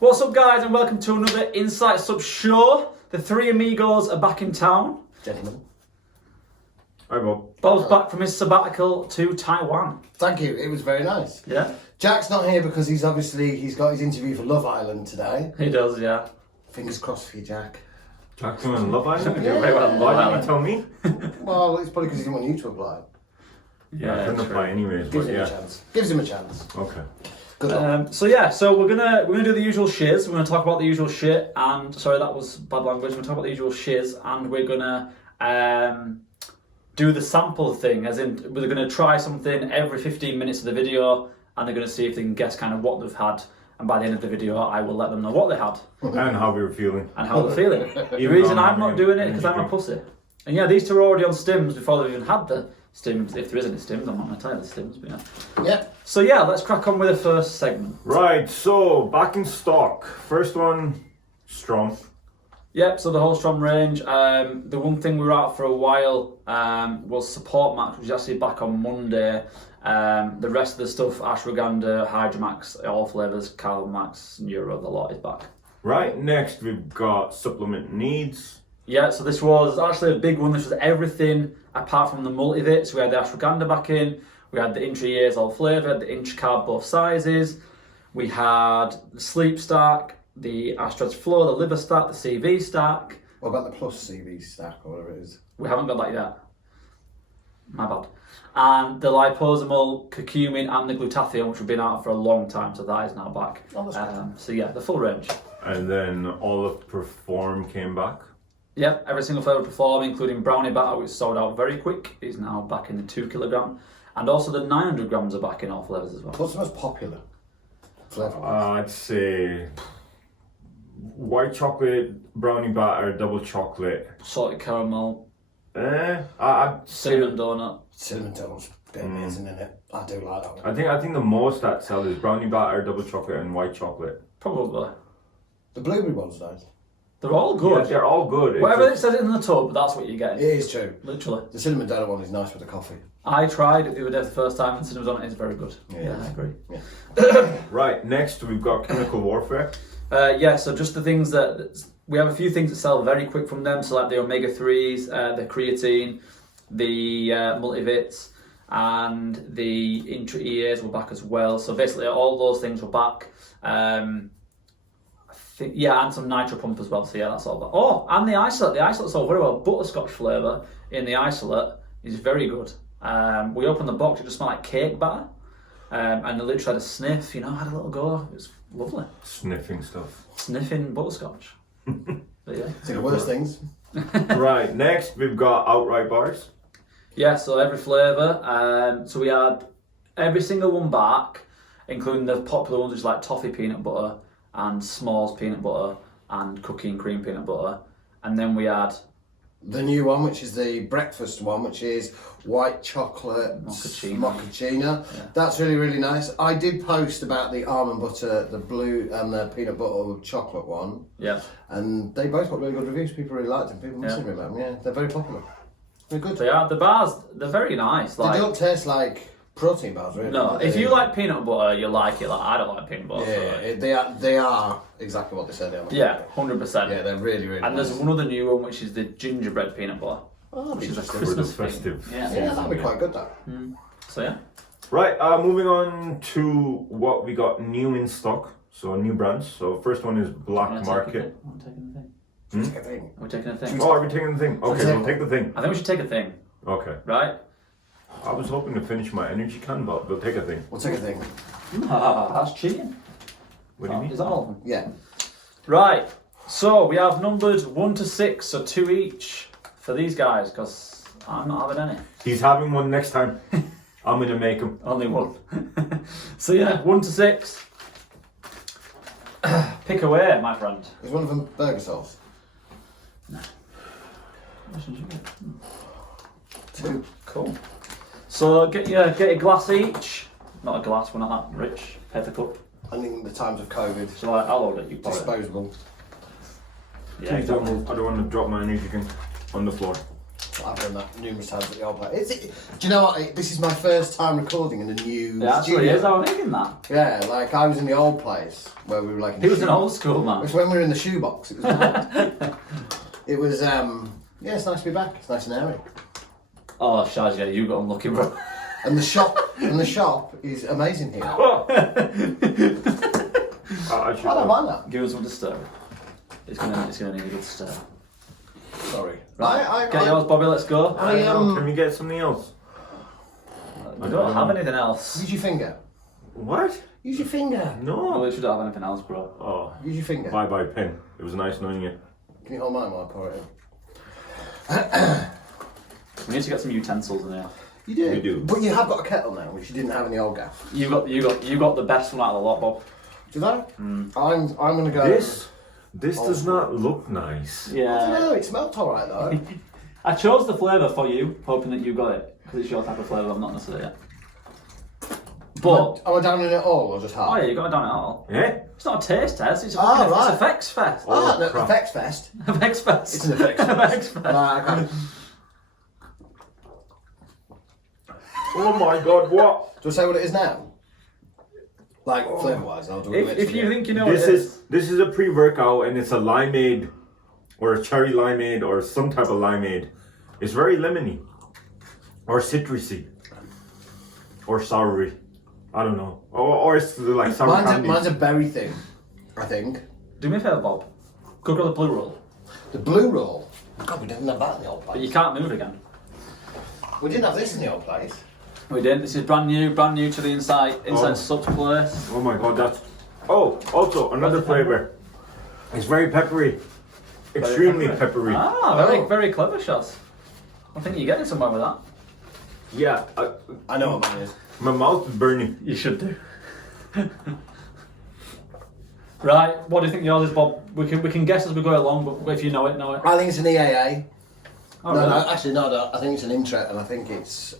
What's up, guys, and welcome to another Insight Sub show. The three amigos are back in town. Gentlemen. Hi, Bob. Bob's back from his sabbatical to Taiwan. Thank you, it was very nice. Yeah, Jack's not here because he's got his interview for Love Island today. he does, yeah. Fingers crossed for you, Jack. Jack's on Love Island? Yeah. Very well, Why Love didn't you tell me? Well, it's probably because he didn't want you to apply. I couldn't true. apply anyways, Gives but him a yeah. chance. Gives him a chance. Okay. Good luck. So we're gonna do the usual shiz. We're gonna talk about the usual shit, and sorry, that was bad language. We're gonna talk about the usual shiz, and we're gonna do the sample thing, as in we're gonna try something every 15 minutes of the video, and they're gonna see if they can guess kind of what they've had. And by the end of the video, I will let them know what they had And how we were feeling. and how they're feeling. The Even reason though I'm not doing it having because an I'm a energy pussy. And yeah, these two are already on stims before they've even had the stims. If there is any stims, I'm not going to tell you the stims, but yeah. Yeah. So yeah, let's crack on with the first segment. Right, so back in stock. First one, Strom. Yep, so the whole Strom range. The one thing we were out for a while was Support Max, which is actually back on Monday. The rest of the stuff, Ashwagandha, Hydromax, all flavours, Carbon Max, Neuro, the lot is back. Right, next we've got Supplement Needs. Yeah, so this was actually a big one. This was everything apart from the multivit. So we had the Ashwagandha back in, we had the Intra Years all flavoured, the Intra Carb both sizes, we had the Sleep Stack, the Astra's Flow, the Liver Stack, the CV Stack. What about the Plus CV stack or whatever it is? We haven't got that yet. My bad. And the liposomal curcumin and the glutathione, which have been out for a long time, so that is now back. Oh, that's good. So yeah, the full range. And then all of Perform came back. Yep, every single flavour Perform, including brownie batter, which sold out very quick, is now back in the 2 kilogram. And also the 900 grams are back in all flavours as well. What's the most popular flavour? I'd say white chocolate, brownie batter, double chocolate. Salted caramel, I'd say, cinnamon donut. Cinnamon donuts, bit amazing, isn't it? I do like that one. I think the most that sell is brownie batter, double chocolate, and white chocolate. Probably. The blueberry one's nice. They're all good. Yeah, they're all good. It's Whatever it just- says in the tub, that's what you get. It is true. Literally. The cinnamon donut one is nice with the coffee. I tried it the other day the first time and cinnamon donut is very good. Yeah, Yeah, it is. I agree. Yeah. Right, next we've got Chemical Warfare. Yeah, so just the things that we have a few things that sell very quick from them, so like the omega-3s, the creatine, the multivits, and the Intra EAs were back as well. So basically, all those things were back. I think, yeah, and some nitro pump as well. So yeah, that's all. Back. Oh, and the isolate. The isolate sold very well. Butterscotch flavour in the isolate is very good. We opened the box; it just smelled like cake batter, and I literally had a sniff. You know, had a little go. It was lovely. Sniffing stuff. Sniffing butterscotch. But yeah. It's the worst things. Right, next we've got Outright Bars. Yeah, so every flavour. So we had every single one back, including the popular ones, which is like toffee peanut butter and s'mores peanut butter and cookie and cream peanut butter. And then we had The new one, which is the breakfast one, which is white chocolate mochaccino. Yeah. That's really, really nice. I did post about the almond butter, the blue, and the peanut butter chocolate one, yeah. and they both got really good reviews. People really liked them. People messaged Yeah. me about them. Yeah, they're very popular. They're good. They are the bars. They're very nice. They Like don't taste like protein bars, really. no, They- if you like peanut butter, you like it. Like I don't like peanut butter. so, yeah, they are exactly what they said they are. yeah, 100%. Yeah, they're really, really And nice. there's one other new one, which is the gingerbread peanut butter, Oh, which is a interesting. For the Christmas thing. festive. Yeah. Yeah, that'd be quite good, that. So yeah. Right, moving on to what we got new in stock. So new brands. So first one is Black Wanna take Market. I'm taking the thing. Take a thing. We're taking a thing. Oh, are we taking the thing? Okay, we'll take the thing. I think we should take a thing, Okay. right? I was hoping to finish my energy can, but we'll take a thing. We'll take a thing. That's cheating. What do you mean? Is that all of them? Yeah. Right. So we have numbered 1 to 6, so 2 each for these guys, because I'm not having any. He's having one next time. I'm gonna make him. Only one. So yeah, 1 to 6. Pick away, my friend. Is one of them burger sauce? Two. Cool. So get a glass each. Not a glass, we're not that rich. Paper cup. And in the times of COVID, So I'll order it. You pour it. disposable. Yeah, Please don't exactly. move. I don't want to drop my energy drink on the floor. I've done that numerous times at the old place. Do you know what? This is my first time recording in a new That's what it studio. is. I was thinking that. Yeah, like I was in the old place where we were like. He was an old school man. It's when we were in the shoebox. It was. Mad. It was. Yeah, it's nice to be back. It's nice and airy. Oh, Shaz, yeah, you got unlucky, bro. And the shop is amazing here. I I don't mind that. Give us one to stir. It's gonna need a good stir. Sorry. Right, get yours, Bobby. Let's go. Can we get something else? I don't have anything else. Use your finger. What? Use your finger. I No. literally don't have anything else, bro. Oh, Use your finger. bye bye pen. It was nice knowing you. Can you hold mine while I pour it in? We need to get some utensils in here. You do. We do. But you have got a kettle now, which you didn't have in the old gaff. You got the best one out of the lot, Bob. Did I? I'm gonna go. This does not look nice. I Yeah. don't know. It smelt alright though. I chose the flavour for you, hoping that you got it, because it's your type of flavour. I'm not gonna say it. But Am I down in it all or just half? oh yeah, you got it down it all. Eh? It's not a taste test. It's a Ah, fucking, right. it's effects fest. Ah, no, crap. Effects Fest. Effects fest. It's an effects fest. Effects fest. Right, okay. Oh my god, what? Do I say what it is now? Like flavour wise, I'll do it later. If you think you know what This it is a pre-workout and it's a limeade or a cherry limeade or some type of limeade. It's very lemony or citrusy or soury. I don't know. Or it's like sour candy. Mine's a berry thing, I think. do me a favour, Bob. Go grab the blue roll. The blue roll. God, we didn't have that in the old But place. you can't move again. We didn't have this in the old place. We didn't. This is brand new to the inside subs place. Oh my god, that's... Oh, also another flavor. It's very peppery. Extremely peppery. Ah, very clever shots. I think you're getting somewhere with that. Yeah, I know what mine is. my mouth is burning. You should do. Right, what do you think yours is, Bob? We can guess as we go along, but if you know it, know it. I think it's an EAA. Oh, No, really? no, actually, no. I think it's an Intret, and I think it's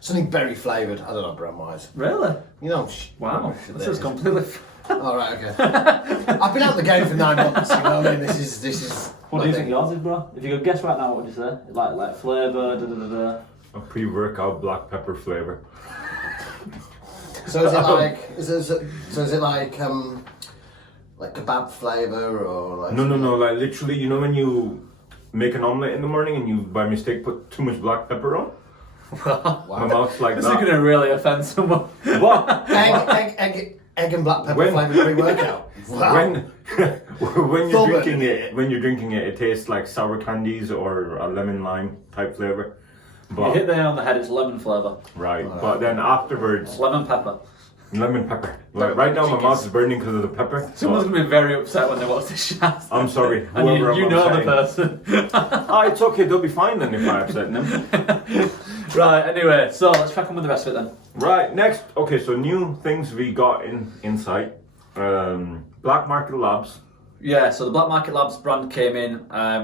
something berry flavoured. I don't know brand wise. Really? You know. Wow, shit, this there is it completely. All right, okay. I've been out of the game for 9 months. You know what I mean? This is. What do you think yours is, bro? If you could guess right now, what would you say? Like flavour, da da da da. A pre-workout black pepper flavor. So is it like? Is it like kebab flavour or like? No, like literally, you know when you make an omelette in the morning and you by mistake put too much black pepper on? My mouth's like This is that. going to really offend someone. What? Egg and black pepper When- flavoured pre-workout. Wow. When Full you're burn. drinking it, it tastes like sour candies or a lemon lime type flavor. You hit But the nail on the head, it's lemon flavour. right, but then afterwards, Lemon pepper. lemon pepper. Like, right now, my mouth is burning because of the pepper. Someone's So, going to be very upset when they watch this shot. I'm sorry, And whoever you I'm know the upsetting. person. Oh, it's okay. They'll be fine then if I upset them. Right, anyway, so let's crack on with the rest of it then. Right, next. Okay, so new things we got in sight. Black Market Labs. Yeah, so the Black Market Labs brand came in.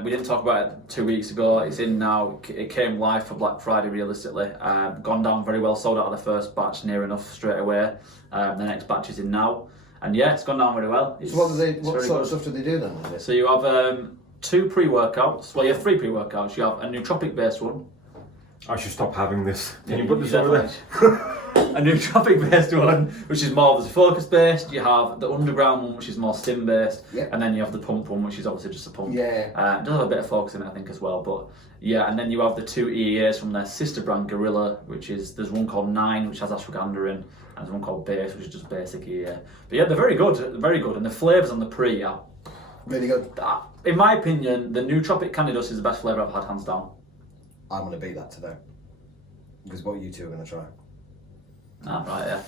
We didn't talk about it 2 weeks ago. It's in now. It came live for Black Friday, realistically. Gone down very well, sold out of the first batch near enough straight away. The next batch is in now. And yeah, it's gone down very well. It's, So what it's sort very of good. stuff do they do then? So you have 2 pre-workouts. Well, you have 3 pre-workouts. You have a nootropic based one. I should stop having this. Can Yeah, you put this over there? A nootropic based one, which is more focus based. You have the underground one, which is more stim based, Yeah. and then you have the pump one, which is obviously just a pump. Yeah. It does have a bit of focus in it, I think, as well. But yeah, and then you have the 2 EAs from their sister brand, Gorilla, which is there's one called 9, which has ashwagandha in, and there's one called Base, which is just basic EA. But yeah, they're very good, and the flavours on the pre are. Really good. In my opinion, the nootropic Candidus is the best flavour I've had, hands down. I'm going to beat that today. Because what you two are going to try. Ah, right, yeah.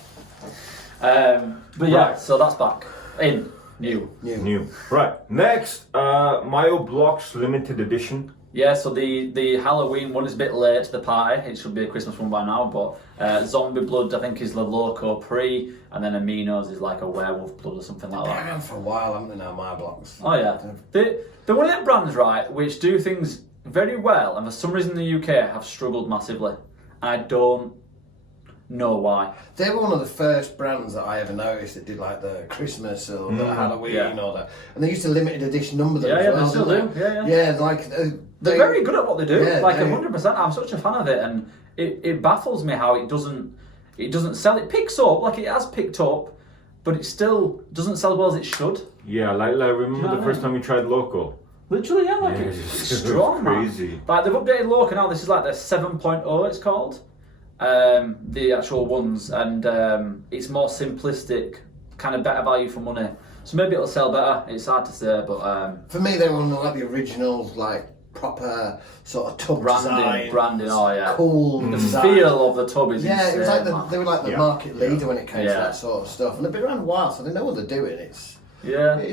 But yeah, Right. so that's back in new. New. Right. Next, Myo Blocks limited edition. Yeah, so the Halloween one is a bit late to the party. It should be a Christmas one by now, but Zombie Blood I think is the Loco Pre, and then Aminos is like a werewolf blood or something like They've that. been around for a while, haven't they now, my blocks? Oh yeah, the one of them brands, right, which do things very well, and for some reason in the UK have struggled massively. I don't know why. They were one of the first brands that I ever noticed that did like the Christmas or the Halloween yeah. or the, and they used to limited edition number them Yeah, as yeah, well. they still didn't do. they? Yeah, yeah. Yeah, like They're very good at what they do. Yeah, like 100%. I'm such a fan of it, and it baffles me how it doesn't sell. It picks up, like it has picked up, but it still doesn't sell as well as it should. Yeah, like remember the first time we tried Loco? Literally, yeah, like Yeah, it's it's strong, crazy. man. Like they've updated Loco now. This is like the 7.0. It's called the actual ones, and it's more simplistic, kind of better value for money. So maybe it'll sell better. It's hard to say, but For me, they were like the original, like proper sort of tub branding. Oh yeah, cool. The design. feel of the tub is Yeah, insane, it was like man. they were like the Yeah. market leader when it came to Yeah. that sort of stuff, and they've been around a while, so they know what they're doing. It's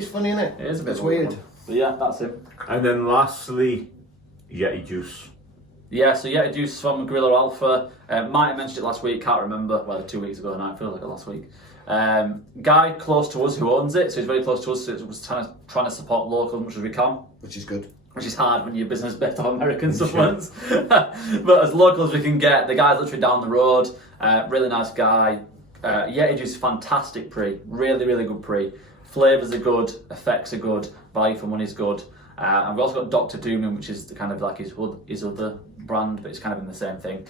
funny, isn't it? It is a bit It's weird. But yeah, that's it. And then lastly, Yeti Juice. Yeah, so Yeti Juice from Gorilla Alpha. Might have mentioned it last week, can't remember. Well, 2 weeks ago now, it feels like it last week. Guy close to us who owns it, so he's very close to us, so it was trying to support local as much as we can. Which is good. Which is hard when you're business based on American supplements. But as local as we can get, the guy's literally down the road. Really nice guy. Yeti Juice, fantastic pre. Really, really good pre. Flavours are good, effects are good, value for money is good. And we've also got Dr. Dooman, which is kind of like his other brand, but it's kind of in the same thing,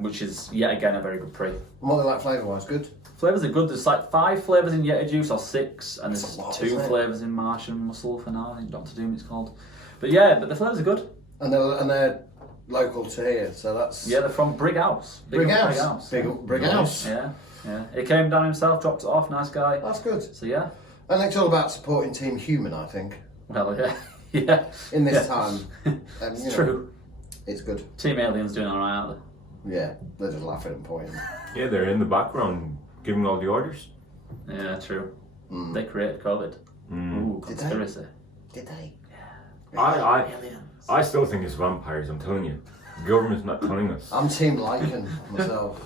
which is yet again a very good pre. And what they like flavour-wise, good. Flavours are good. There's like 5 flavours in Yeti Juice, or 6, and That's there's a lot, 2 isn't it? flavours in Martian Muscle for now. I think Dr. Doom it's called. But yeah, the flavours are good. And they're local to here, so that's Yeah, they're from Brig House. Big up House. Big House. Yeah. He came down himself, dropped it off. Nice guy. That's good. So yeah. And it's all about supporting Team Human, I think, Well, yeah, yeah. in this Yeah. time. It's true. It's good. Team Alien's doing alright, aren't Yeah, they're just laughing and pointing. Yeah, they're in the background giving all the orders. they? Yeah, true. They created COVID. Ooh, Did they? conspiracy. Did they? I still think it's vampires, I'm telling you. The government's not telling us. I'm Team Lycan myself.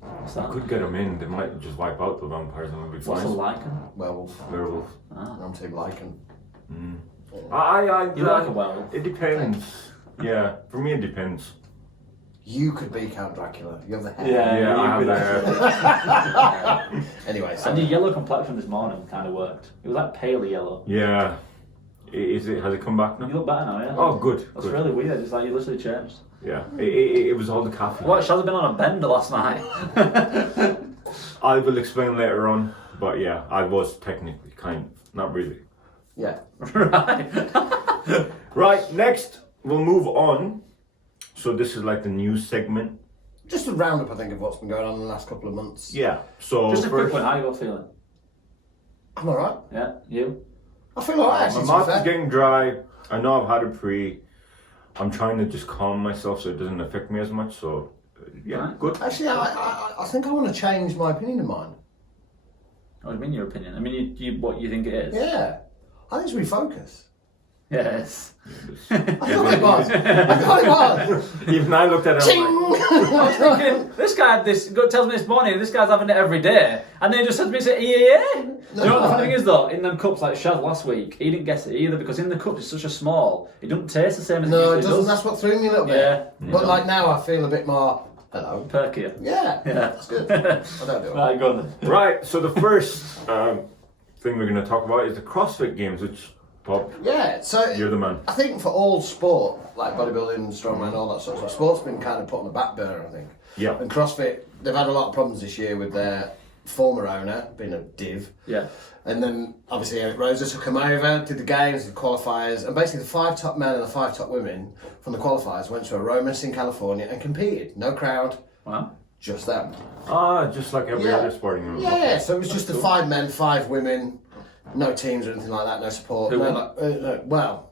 What's I that? could get them in, they might just wipe out the vampires and we'll be What's a fine. lichen? Werewolf. Werewolf. I'm Team Lycan. You like a werewolf? It depends. Yeah, for me it depends. You could be Count Dracula. You have the hair. Yeah, I have that. Anyway, so And your yellow complexion this morning kind of worked. It was like paley yellow. Yeah. Has it come back You now? look better now, yeah. Oh, good. That's good. really weird. It's like you literally changed. Yeah, it was all the caffeine. What? Shaz has been on a bender last night. I will explain later on, but yeah, I was technically not really. yeah. Right. Right, next we'll move on. So this is like the news segment. Just a roundup, I think, of what's been going on in the last couple of months. Yeah. So Just a quick first, one. How you all feeling? I'm alright. Yeah. You? I feel alright, my actually. to be mouth is fair. getting dry. I know I've had a pre. I'm trying to just calm myself so it doesn't affect me as much. So yeah, Right. good. Actually, I think I want to change my opinion of mine. What do you mean your opinion? I mean, you what you think it is? Yeah. I think it's refocus. Yes. I thought it was. I thought it was. Even I looked at it. I'm like, I was thinking, this guy had this, tells me this morning, this guy's having it every day. And then he just said to me, yeah. Do you know what the funny thing is though? In them cups like Shaz last week, he didn't guess it either because in the cup it's such a small, it doesn't taste the same as No, it it usually doesn't. does. That's what threw me a little bit. Yeah. But like now, I feel a bit more. Hello. Perkier. Yeah. Yeah. That's good. I don't do it. Right, go on then. right. So the first thing we're going to talk about is the CrossFit Games, which Bob, Yeah. So you're the man. I think for all sport, like bodybuilding, strongman, all that sort of stuff, sport's been kind of put on the back burner, I think. Yeah. And CrossFit, they've had a lot of problems this year with their former owner being a div. Yeah. And then obviously Eric Rosa took him over, did the games, did qualifiers, and basically the 5 top men and the 5 top women from the qualifiers went to a Romas in California and competed. No crowd, Wow. just them. Just like every Yeah. other sporting event. Yeah, so it was just the 5 men, 5 women, no teams or anything like that, no support. Who no, won? no, well,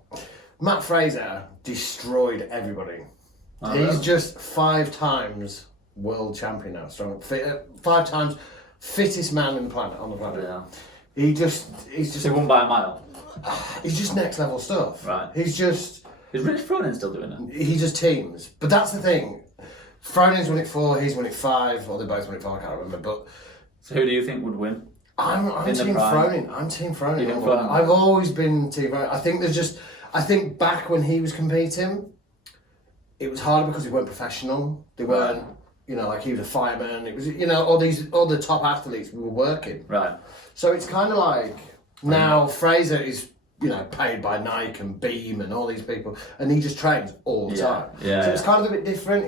Matt Fraser destroyed everybody. Oh, He's really? just 5 times world champion now, 5 times fittest man in the planet on the planet. Yeah. He's just So he won by a mile. he's just next level stuff. Right. He's just Is Rich Froning still doing it? he just teams. But that's the thing. Fronin's won it 4, he's won it 5, or they both won it 4, I can't remember. But So who do you think would win? I'm In the Team prime. Froning. I'm Team Froning. You're Team Froning. I've always been Team Froning. I think back when he was competing, it was harder because he weren't professional. They weren't, like he was a fireman. It was, all the top athletes were working. Right. So it's kind of like now Fraser is paid by Nike and Beam and all these people, and he just trains all the time. Yeah, So it's kind of a bit different.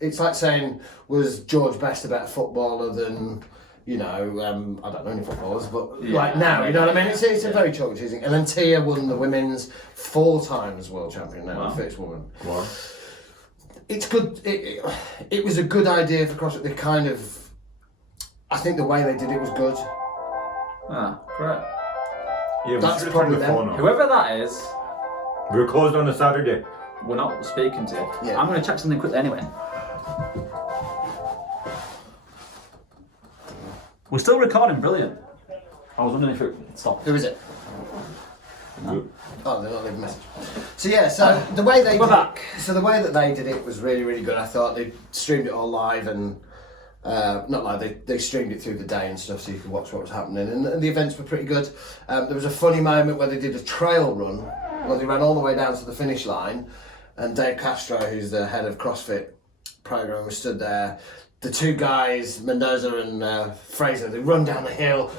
It's like saying, was George Best a better footballer than, I don't know any footballers, but like now, you know what I mean? It's a very chalk choosing. And then Tia won the women's 4 times world champion now, the fittest woman. Wow. It's good. It was a good idea for CrossFit. They kind of, I think the way they did it was good. Ah, great. Yeah, That's we probably the them. phone off. Whoever that is, We're closed on a Saturday. we're not speaking to. Yeah. I'm going to check something quickly anyway. We're still recording, brilliant. I was wondering if it would stop. Who is it? Good. Oh, they're not leaving a message. So yeah, so the way they We're did back. So the way that they did it was really, really good. I thought they streamed it all live and not live. They streamed it through the day and stuff, so you could watch what was happening. And the events were pretty good. There was a funny moment where they did a trail run, where they ran all the way down to the finish line, and Dave Castro, who's the head of CrossFit program, was stood there. The 2 guys, Mendoza and Fraser, they run down the hill,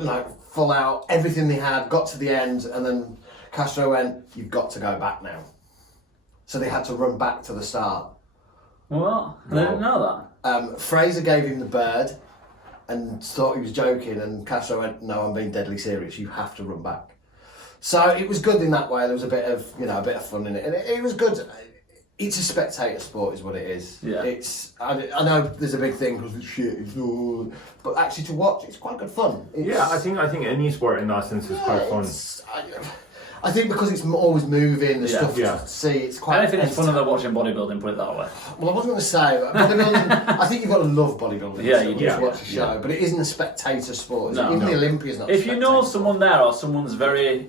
like full out, everything they had, got to the end, and then Castro went, "You've got to go back now." So they had to run back to the start. What? I didn't know that. Fraser gave him the bird and thought he was joking, and Castro went, "No, I'm being deadly serious. You have to run back." So it was good in that way. There was a bit of fun in it, and it was good. It's a spectator sport, is what it is. Yeah. I know there's a big thing because it's shit, but actually to watch, it's quite good fun. Yeah, I think any sport in that sense is quite fun. I think because it's always moving, the stuff Yeah. to see, it's quite. Anything is funner than watching bodybuilding, put it that way. Well, I wasn't going to say, but bodybuilding, I think you've got to love bodybuilding. Yeah, to you do. just watch a show, but it isn't a spectator sport. No. Even the Olympia's not. If you know someone there or someone's very...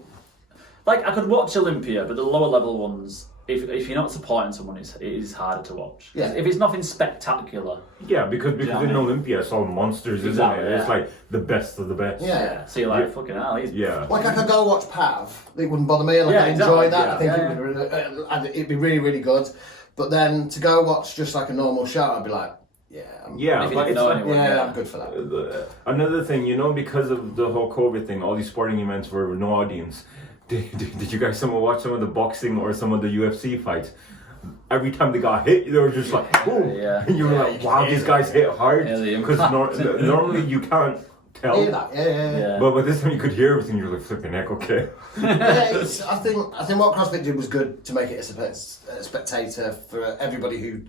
Like, I could watch Olympia, but the lower level ones, if you're not supporting someone, it is harder to watch. Yeah. If it's nothing spectacular. Yeah, because Yeah, I in mean- Olympia it's all monsters, Exactly, isn't it? It's yeah. like the best of the best. Yeah. So you're like, Yeah. fucking hell, he's... Yeah. Like I could go watch Pav. It wouldn't bother me. Like Yeah, I enjoy exactly, that. yeah. I think Yeah, it would, it'd be really, really good. But then to go watch just like a normal show, I'd be like, yeah, Yeah, If you but didn't it's know like, anyone. yeah, Yeah. I'm good for that. Another thing, because of the whole COVID thing, all these sporting events were no audience. Did you guys watch some of the boxing or some of the UFC fights? Every time they got hit, they were just like, boom. Yeah. And you were Yeah, like, you wow, can hear these guys hit hard. Yeah, the Because impact. normally you can't tell. Hear that? Yeah. Yeah. But this time you could hear everything, you're like, flipping heck, okay. Yeah, I think what CrossFit did was good to make it a spectator for everybody who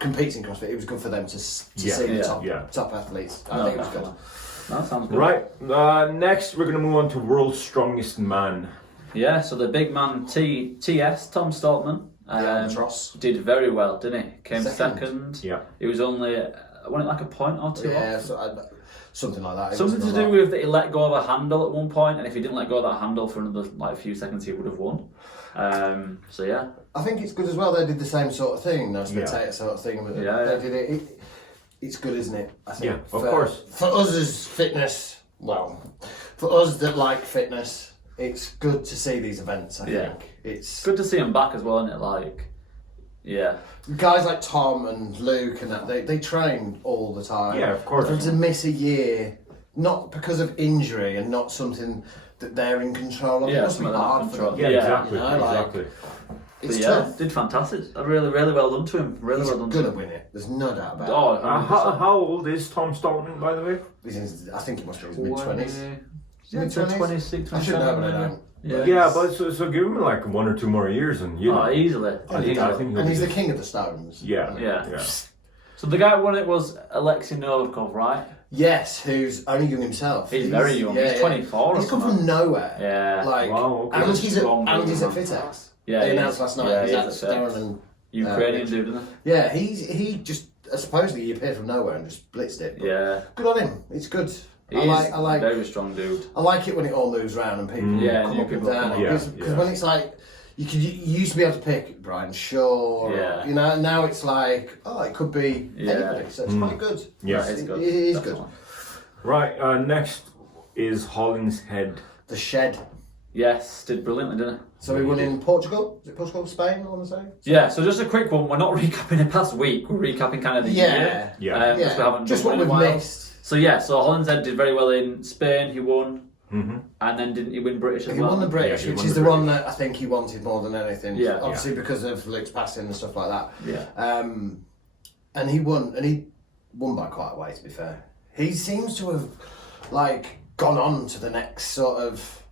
competes in CrossFit. It was good for them to see the Yeah. top athletes. I No, think it was good. definitely. That sounds good. Right, next we're going to move on to World's Strongest Man. Yeah, so the big man TS, Tom Stoltman, Albatross. did very well, didn't he? Came Second. second. Yeah. It was only, wasn't it like a point or 2 Yeah, off? something like that. It Something wasn't to a do lot. with that he let go of a handle at one point, and if he didn't let go of that handle for another few seconds, he would have won. So yeah, I think it's good as well. They did the same sort of thing, no spectator sort of thing. But Yeah, they yeah. did it. It's good, isn't it? I think. Yeah, of course. For us as fitness, for us that like fitness, it's good to see these events. I Yeah. think it's good to see him back as well, isn't it? Like, yeah, guys like Tom and Luke and that they train all the time. Yeah, of course. For them to miss a year, not because of injury and not something that they're in control of. Yeah, it must be something they're not hard in for control them. of. Yeah, Yeah, exactly, you know, like- exactly. but It's yeah, tough. did fantastic. Really, really well done to him. Really He's well done to gonna him. win it. There's no doubt about it. Oh, How old is Tom Stoltman, by the way? I think he must be in his mid-20s. Mid-20s? 26, I should know, but I 27 don't. maybe. Yeah, but so give him like 1 or 2 more years, and Oh, easily. I think he'll And he's be- the king of the stones. Yeah, Yeah. yeah. So the guy who won it was Alexei Novikov, right? Yes, who's only young himself. He's very young. He's 24 or He's come something. from nowhere. Yeah. Like, Wow, okay. and he's Strong at dude. Fitex. Yeah, They he announced is. last night. Yeah, he's he at is a Darren and Ukrainian Rich. dude, isn't Yeah, he just supposedly he appeared from nowhere and just blitzed it. he? Yeah. Good on him. It's good. He I like very strong dude. I like it when it all moves around and people Yeah, come new up and people down. come up. Because Yeah, yeah. when it's like you used to be able to pick Brian Shaw. Yeah. You know, now it's like it could be Yeah. anybody. So it's quite good. Yeah. That is good. It is good. Definitely. Right, next is Hollins Head. The Shed. Yes, did brilliantly, didn't it? So we won in Portugal. Is it Portugal, Spain? I want to say. Yeah, so just a quick one. We're not recapping the past week. We're recapping kind of the year. Yeah. because we haven't Just done what one in we've a while. missed. So yeah, so Holland's Head did very well in Spain. He won. And then didn't he win British as He well? won the British, he which won is the the one British. that I think he wanted more than anything. Yeah. Obviously because of Luke's passing and stuff like that. Yeah. And he won by quite a way, to be fair. He seems to have like gone on to the next sort of,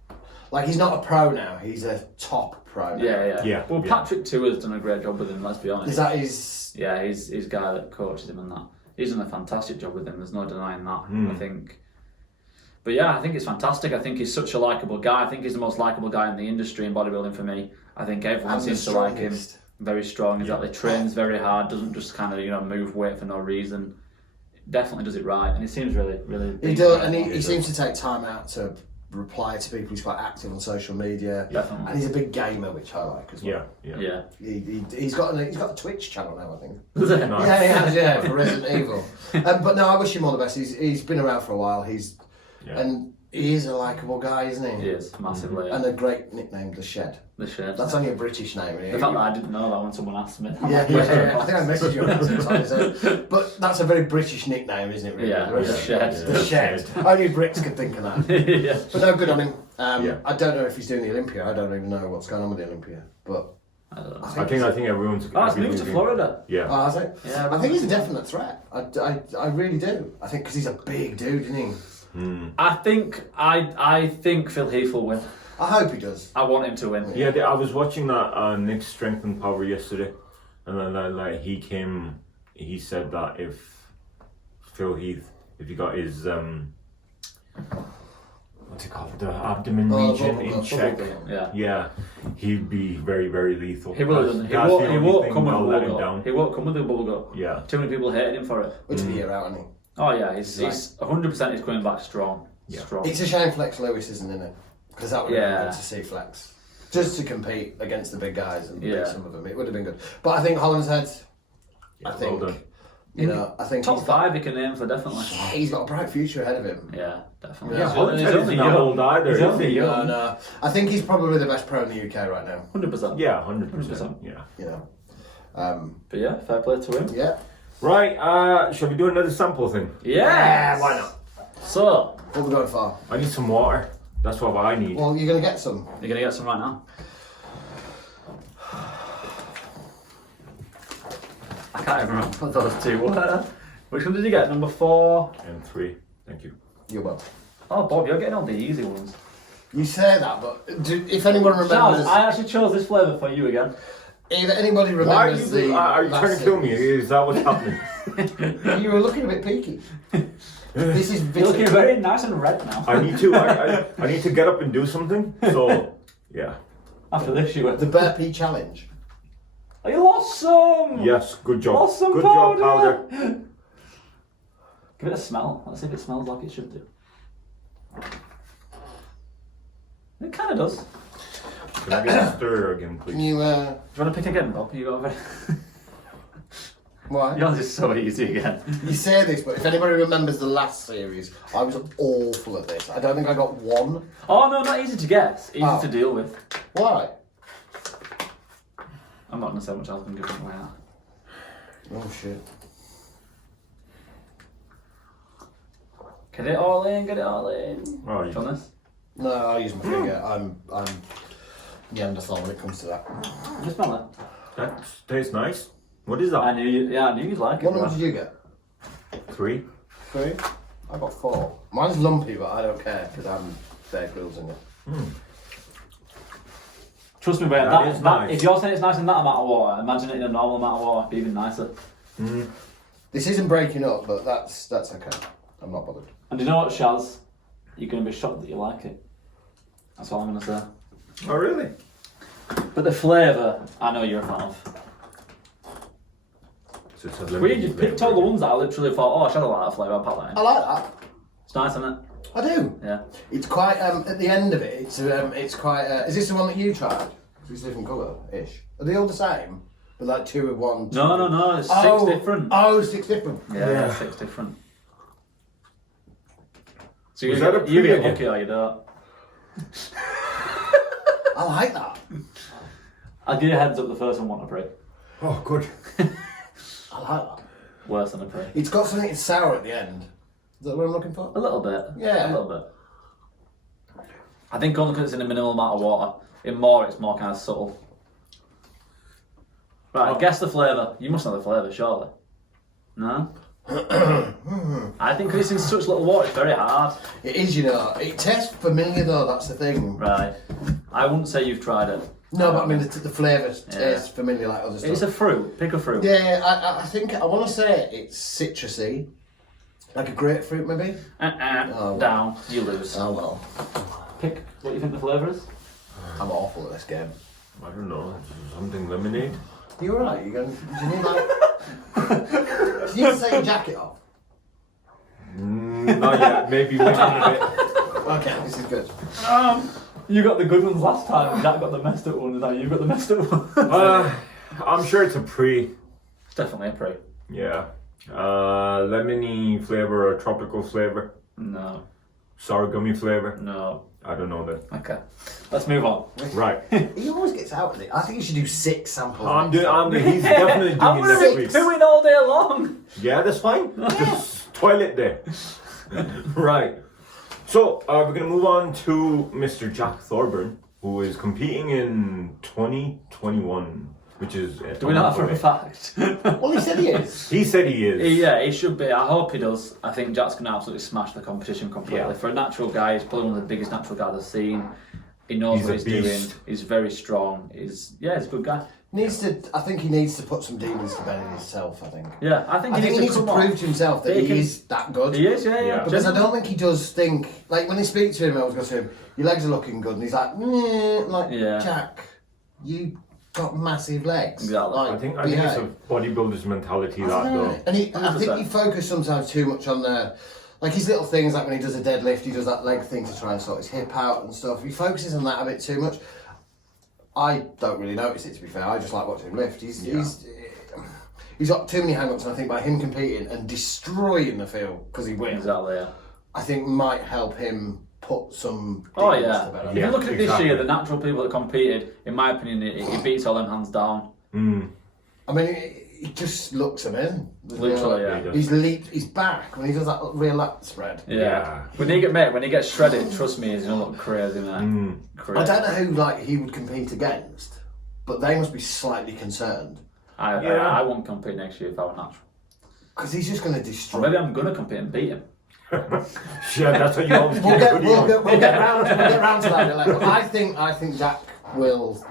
like, he's not a pro now, he's a top pro now. Yeah. Well, Yeah. Patrick too has done a great job with him. Let's be honest. Is that his? Yeah, he's a guy that coaches him and that. He's done a fantastic job with him. There's no denying that. I think. But yeah, I think it's fantastic. I think he's such a likable guy. I think he's the most likable guy in the industry in bodybuilding for me. I think everyone And the seems to like him. strongest. Very strong, exactly. Trains very hard. Doesn't just kind of move weight for no reason. Definitely does it right, and he seems really. He does, and he seems to take time out to reply to people. He's quite active on social media, Definitely. and he's a big gamer, which I like as well. Yeah. He's got a Twitch channel now, I think. Does it? Nice. Yeah, he has, yeah, for Resident Evil. But no, I wish him all the best. He's been around for a while. And he is a likable guy, isn't he? He is massively. And a great nickname, The Shed. The Shed. That's only a British name. The fact that I didn't know that when someone asked me. Yeah. I think I messaged you about it sometimes. But that's a very British nickname, isn't it? Really? Yeah, The The Shed. The Shed. Only Brits could think of that. Yeah. But no, good on him. Yeah. I don't know if he's doing the Olympia. I don't even know what's going on with the Olympia. But I don't know. I think everyone's. Oh, it's moved to Florida. Yeah. oh, has it? Yeah, I think he's a definite threat. I really do. I think because he's a big dude, isn't he? I think Phil Heath will win. I hope he does. I want him to win. Yeah, I was watching that Nick's Strength and Power yesterday, and then he said that if Phil Heath, if he got his what's it called, the abdomen region in check, Yeah. he'd be very, very lethal. He will. He That's the only won't thing come with a that'll let bubble him gut. down. He won't come with a bubble gut. Yeah. Too many people hated him for it. Which will be a year out, isn't he? Oh yeah, he's 100% he's coming back strong. Yeah. Strong. It's a shame Flex Lewis isn't in it. Because that would have Yeah. been good to see Flex. Just to compete against the big guys and beat Yeah. some of them. It would have been good. But I think Holland's Head, Yeah, I think, well done. I think Top he's got, 5 he can aim for definitely. he's got a bright future ahead of him. Yeah, definitely. Yeah, Holland's He's Head only isn't that young. old either, He's is only he? young. No. I think he's probably the best pro in the UK right now. 100%. Yeah, 100%. 100%. Yeah. You know. But yeah, fair play to him. Yeah. Right, shall we do another sample thing? Yes. why not? So, What are we going for? I need some water. That's what I need. Well, you're going to get some. you're gonna get some right now. I can't even remember what those two were. Which one did you get? Number 4. And 3. Thank you. You will. Oh, Bob, you're getting all the easy ones. You say that, but if anyone remembers, Charles, I actually chose this flavour for you again. if anybody Why are remembers you, are you last trying to kill me? series- Is that what's happening? You were looking a bit peaky. This is You're looking bitter. very nice and red now. I need to. I need to get up and do something. So, yeah. After this, you went. The burpee challenge. Oh, you lost some! Yes. Good job. Lost some Good powder! job, powder. Give it a smell. Let's see if it smells like it should do. It kind of does. Can I get a stir again, Can please? you, Do you want to pick again, Bob? You got very... why? Yours is so easy again. You say this, but if anybody remembers the last series, I was awful at this. I don't think I got one. Oh no, not easy to guess. Easy Oh. to deal with. Why? I'm not going to say much else I'm giving away now. Oh shit. Get it all in, get it all in. Oh, Do you want this? No, I'll use my finger. I'm Neanderthal when it comes to that. You smell it? that tastes nice. What is I that? knew you. Yeah, I knew you'd like it. What number Brad. did you get? 3. 3? I got 4. Mine's lumpy, but I don't care because I'm Bear Grylls in it. Trust me, mate. That is nice. If you're saying it's nice in that amount of water, imagine it in a normal amount of water. It'd be even nicer. This isn't breaking up, but that's okay. I'm not bothered. And do you know what, Shaz? You're going to be shocked that you like it. That's all I'm going to say. Oh, really? But the flavour, I know you're a fan of. So it's a It's weird, you picked all the ones that I literally thought, oh, I should have liked that flavour, I'll pack that I in. like that. It's nice, isn't it? I do. Yeah. It's quite at the end of it. It's quite. Is this the one that you tried? It's a different colour-ish. Are they all the same? But like 2 with 1. two No, with- no, no, there's 6 Oh, different. Oh, 6 different. Yeah, 6 different. So Was that a you get pre-edit? lucky or you don't. I like that. I'll give you a heads up, the first one wasn't a pre. Oh, good. I like that. Worse than a pre. It's got something sour at the end. Is that what I'm looking for? A little bit. Yeah. A little bit. I think only because it's in a minimal amount of water. In more, it's more kind of subtle. Right, guess the flavour. You must know the flavour, surely. No? I think 'cause it's in such little water, it's very hard. It is, you know. It tastes familiar though. That's the thing. Right. I wouldn't say you've tried it. No, but I mean the flavour tastes familiar like other stuff. It's a fruit. Pick a fruit. Yeah, I think I want to say it's citrusy, like a grapefruit maybe. Oh, down. You lose. Oh well, Pick what you think the flavour is. I'm awful at this game. I don't know. Something lemonade. You alright? You going? Do you need like? Do you need to take your jacket off? Not yet. Maybe wait a bit. Okay, this is good. You got the good ones last time. Jack got the messed up ones. Now you've got the messed up ones. I'm sure it's a pre. It's definitely a pre. Yeah. Lemony flavor or tropical flavor. No. Sour gummy flavor. No. I don't know that. Okay. Let's move on. Right. He always gets out with it. I think you should do 6 samples. He's definitely I'm doing it going next to be week. doing all day long. Yeah, that's fine. Just toilet day. Right. So we're gonna move on to Mr. Jack Thorburn, who is competing in 2021, which is. Do we know that for a fact? Well, he said he is. He said he is. Yeah, he should be. I hope he does. I think Jack's going to absolutely smash the competition completely. Yeah. For a natural guy, he's probably one of the biggest natural guys I've seen. He knows He's what a he's doing. beast. He's very strong. He's a good guy. I think he needs to put some demons to bed in himself. I think. Yeah, I think I think he needs to come on. prove to himself that He he can- is that good. He is, yeah. Yeah. Because I don't think he does think, like when he speaks to him, I was going to say, your legs are looking good, and he's like, like, Yeah. Jack, you got massive legs. Exactly. Like, I think it's behave. a bodybuilder's mentality I that don't know. though. And I think 100%. he focuses sometimes too much on like his little things, like when he does a deadlift, he does that leg thing to try and sort his hip out and stuff. He focuses on that a bit too much. I don't really notice it, to be fair. I just like watching him lift. He's got too many hang-ups, and I think by him competing and destroying the field, because he wins, Exactly, yeah. I think might help him put some Oh, demons yeah. to bed. If you look at this exactly. year, the natural people that competed, in my opinion, he beats all them hands down. I mean, it just looks amazing. Literally, yeah. He does. He's leaped, he's back when he does that real lat spread. Yeah. When he gets shredded, trust me, he's going to look crazy, man. Crazy. I don't know who like he would compete against, but they must be slightly concerned I won't compete next year if I were natural. because he's just going to Or destroy. maybe I'm going to compete and beat him. Yeah, that's what you always We'll get. get round to that. Like, I think Jack will.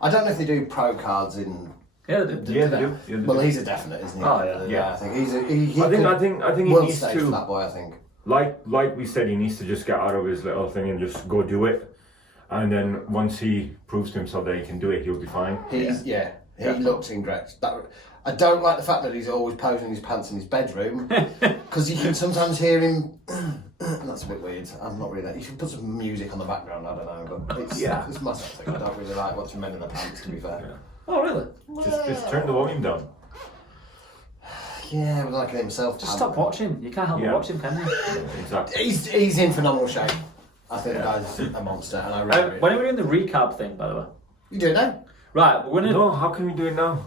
I don't know if they do pro cards in. Yeah, they Yeah, do. they do. Yeah, they Well, do. he's a definite, isn't he? Oh, yeah. I think he's a. He I think he world needs stage to. for that boy. I think. Like we said, he needs to just get out of his little thing and just go do it. And then once he proves to himself that he can do it, he'll be fine. He looks incorrect. I don't like the fact that he's always posing his pants in his bedroom because you can sometimes hear him. That's a bit weird. I'm not really that. You should put some music on the background. I don't know, but it's my sort of thing. I don't really like watching men in their pants. To be fair. Oh, really? Just turn the volume down. Yeah, but like himself. Just stop watching. You can't help but watch him, can you? Exactly. He's in phenomenal shape. I think the guy's a monster, and I really. When are we doing the recap thing, by the way? You do it now. Right, we're going to... No, how can we do it now?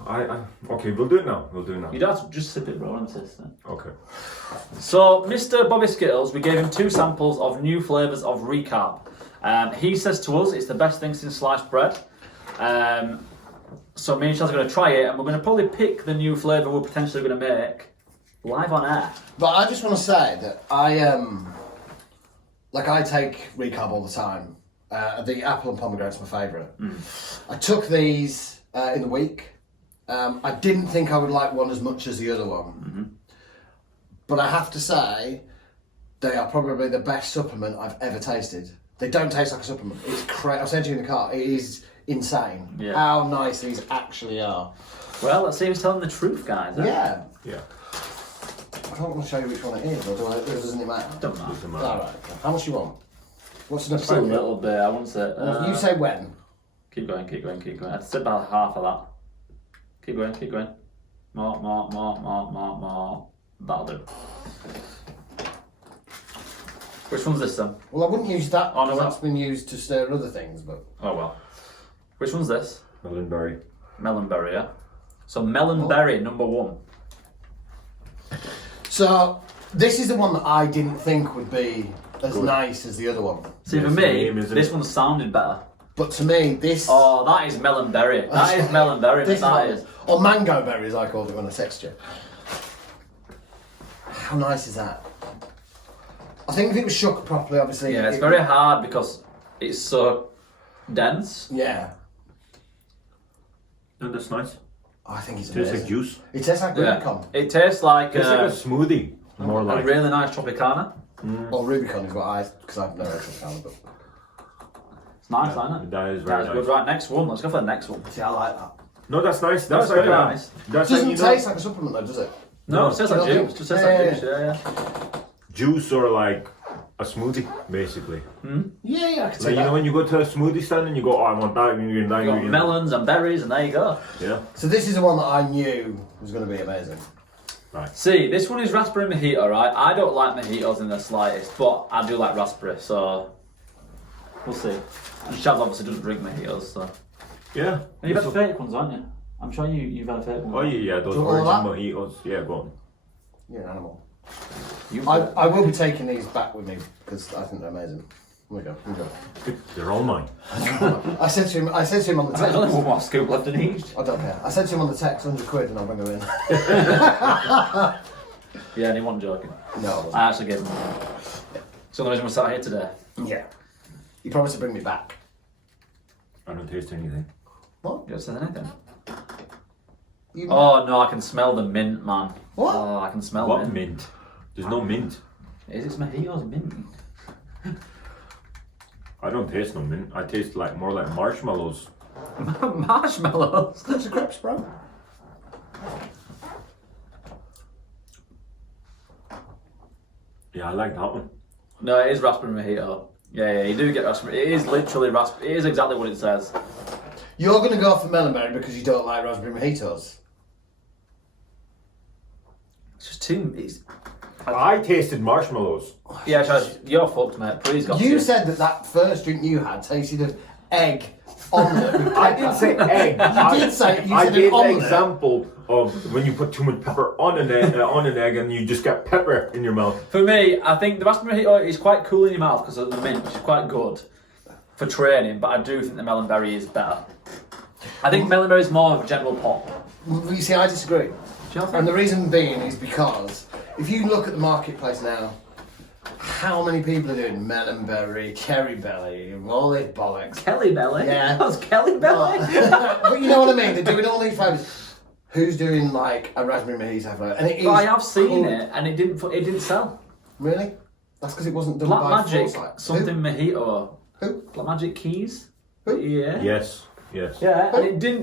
Okay, we'll do it now. You don't have to just sip it, bro. Insist. Okay. So, Mr. Bobby Skittles, we gave him 2 samples of new flavours of Recarb. He says to us it's the best thing since sliced bread. So me and Chaz are going to try it, and we're going to probably pick the new flavour we're potentially going to make live on air. But I just want to say that I take Recarb all the time. The apple and pomegranate's my favourite. I took these in the week. I didn't think I would like one as much as the other one. But I have to say, they are probably the best supplement I've ever tasted. They don't taste like a supplement. It's crazy. I sent you in the car. It is insane how nice these actually are. Well, let's see who's telling the truth, guys. Eh? Yeah. Yeah. I don't want to show you which one it is, or doesn't it matter? Don't matter. Doesn't All matter. right. Okay. How much do you want? What's an Just a appropriate? little bit, I won't say. You say when? Keep going. I'd say about half of that. Keep going. More. That'll do. Which one's this then? Well, I wouldn't use that. Oh, no, That's been used to stir other things, but Oh well. Which one's this? Melonberry. Melonberry, yeah? So Melonberry, number 1. so this is the one that I didn't think would be as nice as the other one. See, Yeah, for it's the me, name, isn't this it? one sounded better. But to me, this. Oh, that is melon berry. That is melon berry. This That is is. or mango berry, as I called it when I texted you. How nice is that? I think if it was shook properly, obviously. Yeah, it's it- very hard because it's so dense. Yeah, No, that's nice. I think it's Tastes amazing. like juice. It tastes like Yeah. Rubicon. It tastes like, It's like a smoothie. More a like. really nice Tropicana. Or Rubicon is what I, because I've never had Tropicana, but It's nice, isn't it? That is That very is nice. good. Right, next one. Let's go for the next one. see, I like that. No, that's nice. That's That's like very a, nice. That's It doesn't like, you know, taste like a supplement though, does it? No, it tastes like you know what I juice. mean? Just tastes Yeah, like juice. Yeah. juice or like a smoothie, basically. Yeah, I can see Like, you that. know when you go to a smoothie stand and you go, oh, I want that ingredient, that You got ingredient. melons and berries, and there you go. Yeah. So this is the one that I knew was going to be amazing. See, this one is raspberry mojito, right? I don't like mojitos in the slightest, but I do like raspberry, so we'll see. And Shaz obviously doesn't drink mojitos, so. Yeah. And you've had fake ones, haven't you? I'm sure you've had a fake one. Oh yeah, those Do you want all virgin mojitos. Yeah, go on. You're an animal. You I will be taking these back with me because I think they're amazing. Here we go. Here we go. They're all mine. I said to him on the There's text. only one more scoop left in each. I don't care. I said to him on the text, 100 quid, and I'll bring them in. Yeah, and he wasn't joking. No, I wasn't. I actually gave him one. So the reason we're sat here today. Yeah. He promised to bring me back. I don't taste anything. What? You don't say anything. You- Oh no, I can smell the mint, man. What? Oh, I can smell What mint. mint? There's no mint. Is it mojitos mint? I don't taste no mint. I taste like more like marshmallows. Marshmallows. Those are crepes, bro. Yeah, I like that one. No, it is raspberry mojito. Yeah, you do get raspberry. It is literally raspberry. It is exactly what it says. You're going to go for melonberry because you don't like raspberry mojitos. It's just too. It's, I tasted marshmallows. yeah, Chaz, you're fucked, mate. Please, God. You said that first drink you had tasted of egg omelette. I didn't say egg. You did say it. You I said gave an the omelette. example of when you put too much pepper on an egg and you just get pepper in your mouth. For me, I think the raspberry mojito is quite cool in your mouth because of the mint, which is quite good for training. But I do think the melonberry is better. I think melonberry is more of a general pop. You see, I disagree. And the reason being is because if you look at the marketplace now, how many people are doing melonberry, cherry belly, all this bollocks? Kelly Belly? Yeah. That was Kelly Belly? But you know what I mean? They're doing all these flavours. Who's doing like a raspberry mojito flavour? And it is. But I have seen cool. it and it didn't sell. Really? That's because it wasn't done Black by Magic, Foresight. something mojito. Who? Black Magic Keys? Who? Yeah. Yes, yes. Yeah, and it didn't